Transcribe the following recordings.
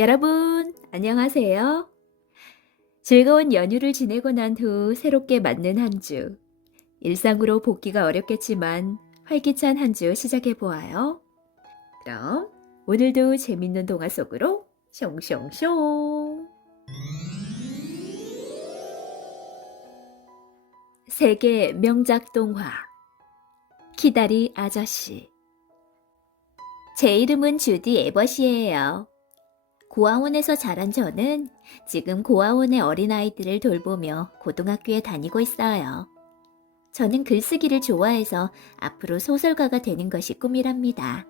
여러분, 안녕하세요. 즐거운 연휴를 지내고 난 후 새롭게 맞는 한 주. 일상으로 복귀가 어렵겠지만 활기찬 한 주 시작해 보아요. 그럼 오늘도 재밌는 동화 속으로 숑숑숑. 세계 명작 동화 키다리 아저씨. 제 이름은 주디 에버시예요. 고아원에서 자란 저는 지금 고아원의 어린아이들을 돌보며 고등학교에 다니고 있어요. 저는 글쓰기를 좋아해서 앞으로 소설가가 되는 것이 꿈이랍니다.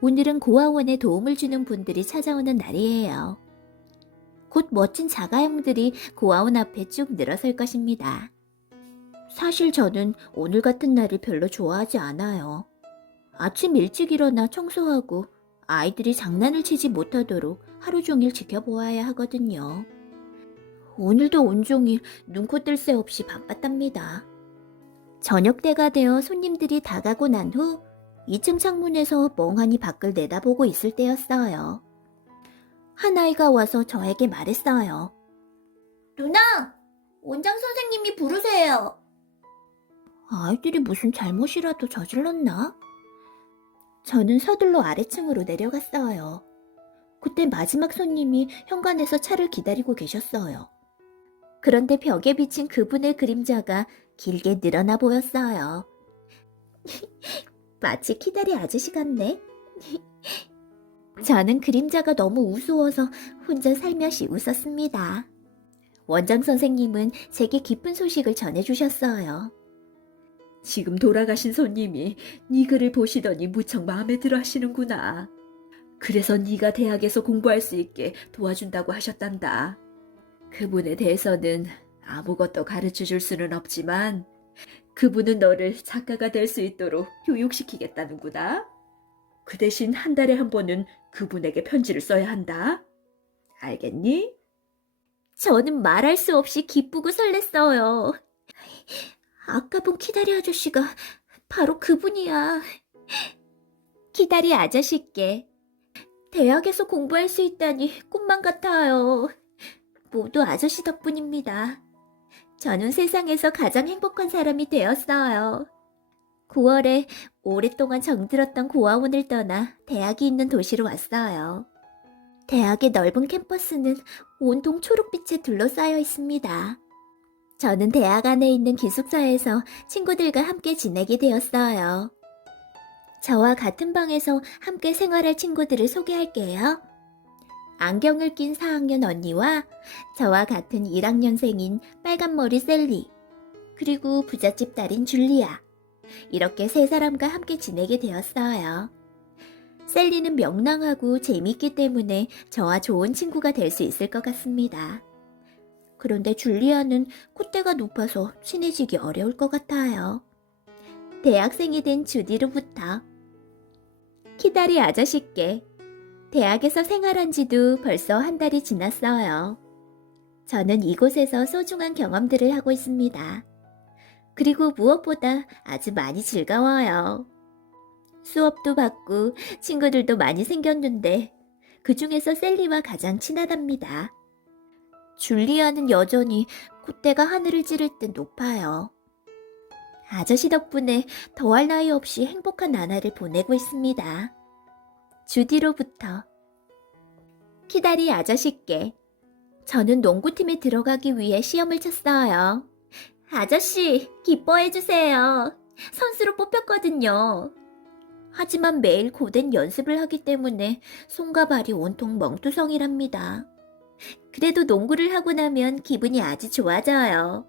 오늘은 고아원에 도움을 주는 분들이 찾아오는 날이에요. 곧 멋진 자가용들이 고아원 앞에 쭉 늘어설 것입니다. 사실 저는 오늘 같은 날을 별로 좋아하지 않아요. 아침 일찍 일어나 청소하고 아이들이 장난을 치지 못하도록 하루 종일 지켜보아야 하거든요. 오늘도 온종일 눈코 뜰 새 없이 바빴답니다. 저녁 때가 되어 손님들이 다 가고 난 후 2층 창문에서 멍하니 밖을 내다보고 있을 때였어요. 한 아이가 와서 저에게 말했어요. 누나! 원장 선생님이 부르세요. 아이들이 무슨 잘못이라도 저질렀나? 저는 서둘러 아래층으로 내려갔어요. 그때 마지막 손님이 현관에서 차를 기다리고 계셨어요. 그런데 벽에 비친 그분의 그림자가 길게 늘어나 보였어요. 마치 키다리 아저씨 같네. 저는 그림자가 너무 우스워서 혼자 살며시 웃었습니다. 원장 선생님은 제게 기쁜 소식을 전해주셨어요. 지금 돌아가신 손님이 네 글을 보시더니 무척 마음에 들어 하시는구나. 그래서 네가 대학에서 공부할 수 있게 도와준다고 하셨단다. 그분에 대해서는 아무것도 가르쳐 줄 수는 없지만 그분은 너를 작가가 될 수 있도록 교육시키겠다는구나. 그 대신 한 달에 한 번은 그분에게 편지를 써야 한다. 알겠니? 저는 말할 수 없이 기쁘고 설렜어요. 아까 본 키다리 아저씨가 바로 그분이야. 키다리 아저씨께 대학에서 공부할 수 있다니 꿈만 같아요. 모두 아저씨 덕분입니다. 저는 세상에서 가장 행복한 사람이 되었어요. 9월에 오랫동안 정들었던 고아원을 떠나 대학이 있는 도시로 왔어요. 대학의 넓은 캠퍼스는 온통 초록빛에 둘러싸여 있습니다. 저는 대학 안에 있는 기숙사에서 친구들과 함께 지내게 되었어요. 저와 같은 방에서 함께 생활할 친구들을 소개할게요. 안경을 낀 4학년 언니와 저와 같은 1학년생인 빨간머리 셀리, 그리고 부잣집 딸인 줄리아. 이렇게 세 사람과 함께 지내게 되었어요. 셀리는 명랑하고 재미있기 때문에 저와 좋은 친구가 될 수 있을 것 같습니다. 그런데 줄리아는 콧대가 높아서 친해지기 어려울 것 같아요. 대학생이 된 주디로부터 키다리 아저씨께 대학에서 생활한 지도 벌써 한 달이 지났어요. 저는 이곳에서 소중한 경험들을 하고 있습니다. 그리고 무엇보다 아주 많이 즐거워요. 수업도 받고 친구들도 많이 생겼는데 그 중에서 셀리와 가장 친하답니다. 줄리아는 여전히 콧대가 하늘을 찌를 듯 높아요. 아저씨 덕분에 더할 나위 없이 행복한 나날을 보내고 있습니다. 주디로부터 키다리 아저씨께 저는 농구팀에 들어가기 위해 시험을 쳤어요. 아저씨, 기뻐해주세요. 선수로 뽑혔거든요. 하지만 매일 고된 연습을 하기 때문에 손과 발이 온통 멍투성이랍니다. 그래도 농구를 하고 나면 기분이 아주 좋아져요.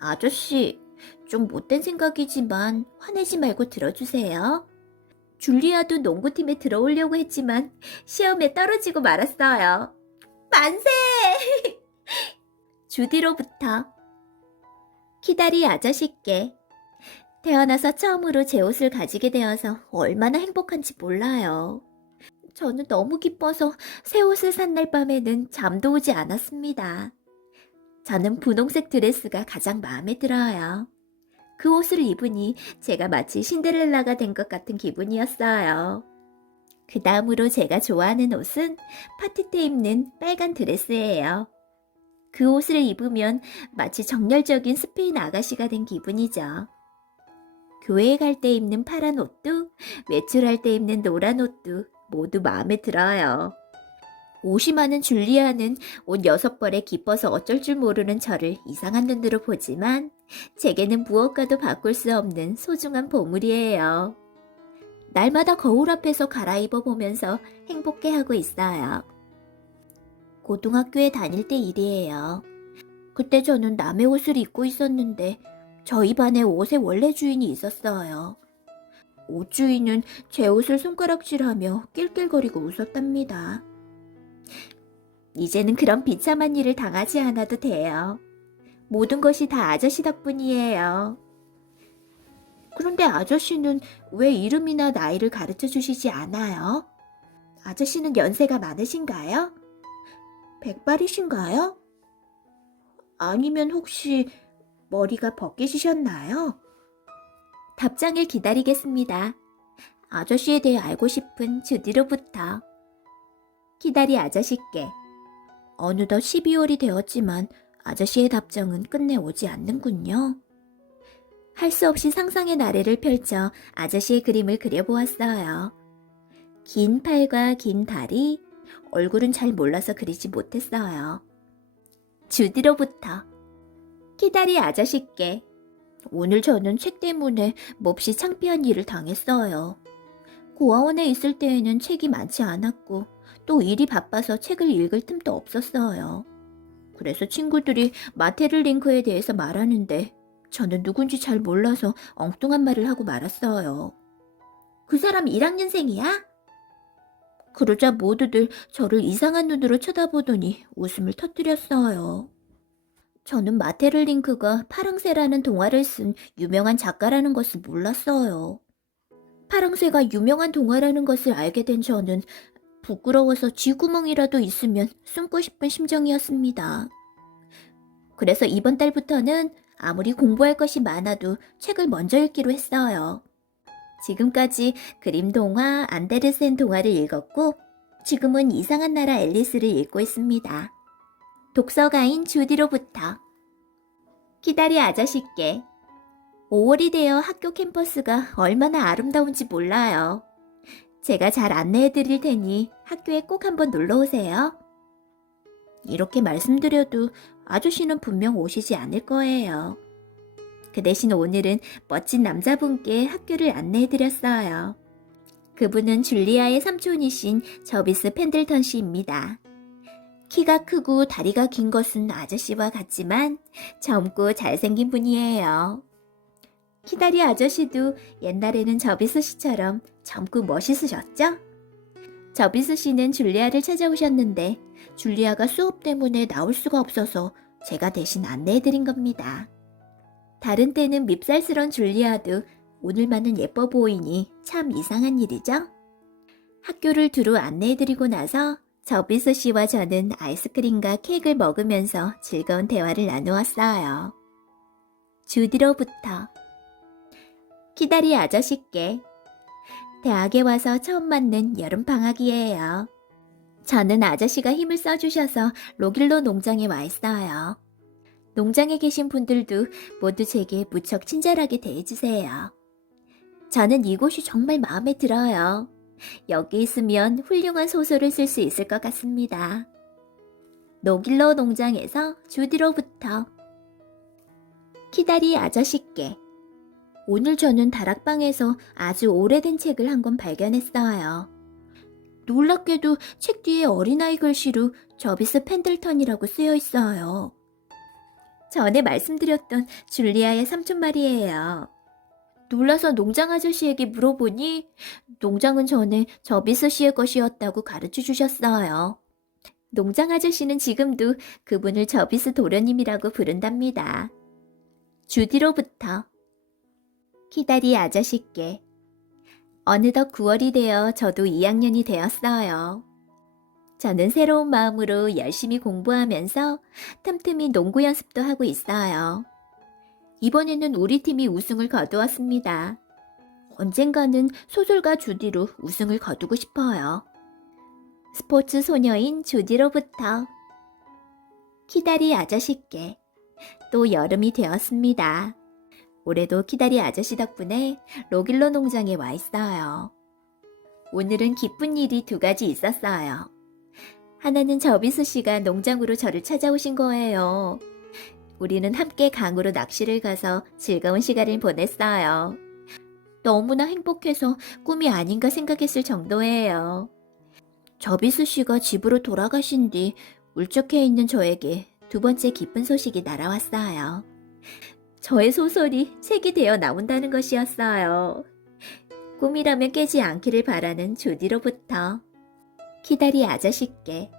아저씨, 좀 못된 생각이지만 화내지 말고 들어주세요. 줄리아도 농구팀에 들어오려고 했지만 시험에 떨어지고 말았어요. 만세! 주디로부터 키다리 아저씨께 태어나서 처음으로 제 옷을 가지게 되어서 얼마나 행복한지 몰라요. 저는 너무 기뻐서 새 옷을 산 날 밤에는 잠도 오지 않았습니다. 저는 분홍색 드레스가 가장 마음에 들어요. 그 옷을 입으니 제가 마치 신데렐라가 된 것 같은 기분이었어요. 그 다음으로 제가 좋아하는 옷은 파티 때 입는 빨간 드레스예요. 그 옷을 입으면 마치 정열적인 스페인 아가씨가 된 기분이죠. 교회에 갈 때 입는 파란 옷도 외출할 때 입는 노란 옷도 모두 마음에 들어요. 옷이 많은 줄리아는 옷 6벌에 기뻐서 어쩔 줄 모르는 저를 이상한 눈으로 보지만 제게는 무엇과도 바꿀 수 없는 소중한 보물이에요. 날마다 거울 앞에서 갈아입어 보면서 행복해하고 있어요. 고등학교에 다닐 때 일이에요. 그때 저는 남의 옷을 입고 있었는데 저희 반에 옷의 원래 주인이 있었어요. 옷 주인은 제 옷을 손가락질하며 낄낄거리고 웃었답니다. 이제는 그런 비참한 일을 당하지 않아도 돼요. 모든 것이 다 아저씨 덕분이에요. 그런데 아저씨는 왜 이름이나 나이를 가르쳐 주시지 않아요? 아저씨는 연세가 많으신가요? 백발이신가요? 아니면 혹시 머리가 벗겨지셨나요? 답장을 기다리겠습니다. 아저씨에 대해 알고 싶은 주디로부터. 기다리 아저씨께. 어느덧 12월이 되었지만 아저씨의 답장은 끝내 오지 않는군요. 할 수 없이 상상의 나래를 펼쳐 아저씨의 그림을 그려보았어요. 긴 팔과 긴 다리, 얼굴은 잘 몰라서 그리지 못했어요. 주디로부터. 키다리 아저씨께. 오늘 저는 책 때문에 몹시 창피한 일을 당했어요. 고아원에 있을 때에는 책이 많지 않았고 또 일이 바빠서 책을 읽을 틈도 없었어요. 그래서 친구들이 마테르 링크에 대해서 말하는데 저는 누군지 잘 몰라서 엉뚱한 말을 하고 말았어요. 그 사람 1학년생이야? 그러자 모두들 저를 이상한 눈으로 쳐다보더니 웃음을 터뜨렸어요. 저는 마테르 링크가 파랑새라는 동화를 쓴 유명한 작가라는 것을 몰랐어요. 파랑새가 유명한 동화라는 것을 알게 된 저는 부끄러워서 쥐구멍이라도 있으면 숨고 싶은 심정이었습니다. 그래서 이번 달부터는 아무리 공부할 것이 많아도 책을 먼저 읽기로 했어요. 지금까지 그림 동화, 안데르센 동화를 읽었고 지금은 이상한 나라 앨리스를 읽고 있습니다. 독서가인 주디로부터. 기다리 아저씨께. 5월이 되어 학교 캠퍼스가 얼마나 아름다운지 몰라요. 제가 잘 안내해 드릴 테니 학교에 꼭 한번 놀러 오세요. 이렇게 말씀드려도 아저씨는 분명 오시지 않을 거예요. 그 대신 오늘은 멋진 남자분께 학교를 안내해 드렸어요. 그분은 줄리아의 삼촌이신 저비스 펜들턴 씨입니다. 키가 크고 다리가 긴 것은 아저씨와 같지만 젊고 잘생긴 분이에요. 키다리 아저씨도 옛날에는 저비스 씨처럼 젊고 멋있으셨죠? 저비스 씨는 줄리아를 찾아오셨는데 줄리아가 수업 때문에 나올 수가 없어서 제가 대신 안내해드린 겁니다. 다른 때는 밉살스런 줄리아도 오늘만은 예뻐 보이니 참 이상한 일이죠? 학교를 두루 안내해드리고 나서 저비스 씨와 저는 아이스크림과 케이크를 먹으면서 즐거운 대화를 나누었어요. 주디로부터. 기다리 아저씨께. 대학에 와서 처음 맞는 여름방학이에요. 저는 아저씨가 힘을 써주셔서 로길로 농장에 와 있어요. 농장에 계신 분들도 모두 제게 무척 친절하게 대해주세요. 저는 이곳이 정말 마음에 들어요. 여기 있으면 훌륭한 소설을 쓸 수 있을 것 같습니다. 노길로 농장에서 주디로부터. 키다리 아저씨께. 오늘 저는 다락방에서 아주 오래된 책을 한 권 발견했어요. 놀랍게도 책 뒤에 어린아이 글씨로 저비스 펜들턴이라고 쓰여 있어요. 전에 말씀드렸던 줄리아의 삼촌 말이에요. 놀라서 농장 아저씨에게 물어보니 농장은 전에 저비스 씨의 것이었다고 가르쳐 주셨어요. 농장 아저씨는 지금도 그분을 저비스 도련님이라고 부른답니다. 주디로부터. 키다리 아저씨께. 어느덧 9월이 되어 저도 2학년이 되었어요. 저는 새로운 마음으로 열심히 공부하면서 틈틈이 농구 연습도 하고 있어요. 이번에는 우리 팀이 우승을 거두었습니다. 언젠가는 소설가 주디로 우승을 거두고 싶어요. 스포츠 소녀인 주디로부터 키다리 아저씨께 또 여름이 되었습니다. 올해도 키다리 아저씨 덕분에 로길로 농장에 와 있어요. 오늘은 기쁜 일이 두 가지 있었어요. 하나는 저비수 씨가 농장으로 저를 찾아오신 거예요. 우리는 함께 강으로 낚시를 가서 즐거운 시간을 보냈어요. 너무나 행복해서 꿈이 아닌가 생각했을 정도예요. 저비수 씨가 집으로 돌아가신 뒤 울적해 있는 저에게 두 번째 기쁜 소식이 날아왔어요. 저의 소설이 책이 되어 나온다는 것이었어요. 꿈이라면 깨지 않기를 바라는 주디로부터 키다리 아저씨께.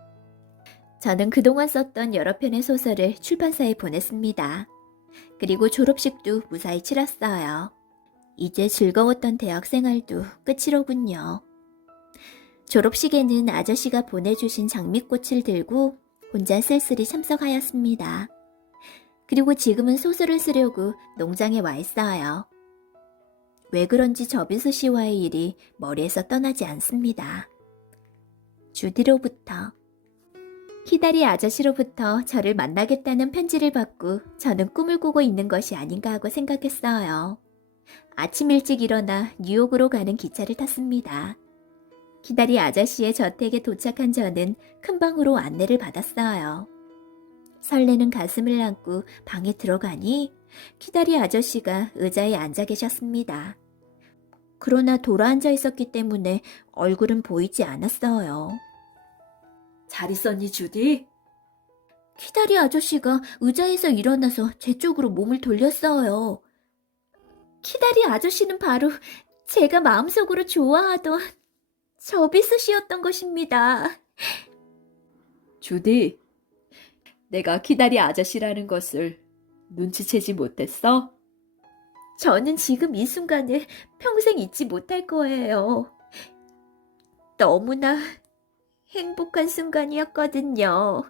저는 그동안 썼던 여러 편의 소설을 출판사에 보냈습니다. 그리고 졸업식도 무사히 치렀어요. 이제 즐거웠던 대학 생활도 끝이로군요. 졸업식에는 아저씨가 보내주신 장미꽃을 들고 혼자 쓸쓸히 참석하였습니다. 그리고 지금은 소설을 쓰려고 농장에 와 있어요. 왜 그런지 저비수 씨와의 일이 머리에서 떠나지 않습니다. 주디로부터 키다리 아저씨로부터 저를 만나겠다는 편지를 받고 저는 꿈을 꾸고 있는 것이 아닌가 하고 생각했어요. 아침 일찍 일어나 뉴욕으로 가는 기차를 탔습니다. 키다리 아저씨의 저택에 도착한 저는 큰 방으로 안내를 받았어요. 설레는 가슴을 안고 방에 들어가니 키다리 아저씨가 의자에 앉아 계셨습니다. 그러나 돌아앉아 있었기 때문에 얼굴은 보이지 않았어요. 잘 있었니, 주디? 키다리 아저씨가 의자에서 일어나서 제 쪽으로 몸을 돌렸어요. 키다리 아저씨는 바로 제가 마음속으로 좋아하던 저비스 씨였던 것입니다. 주디, 내가 키다리 아저씨라는 것을 눈치채지 못했어? 저는 지금 이 순간을 평생 잊지 못할 거예요. 너무나 행복한 순간이었거든요.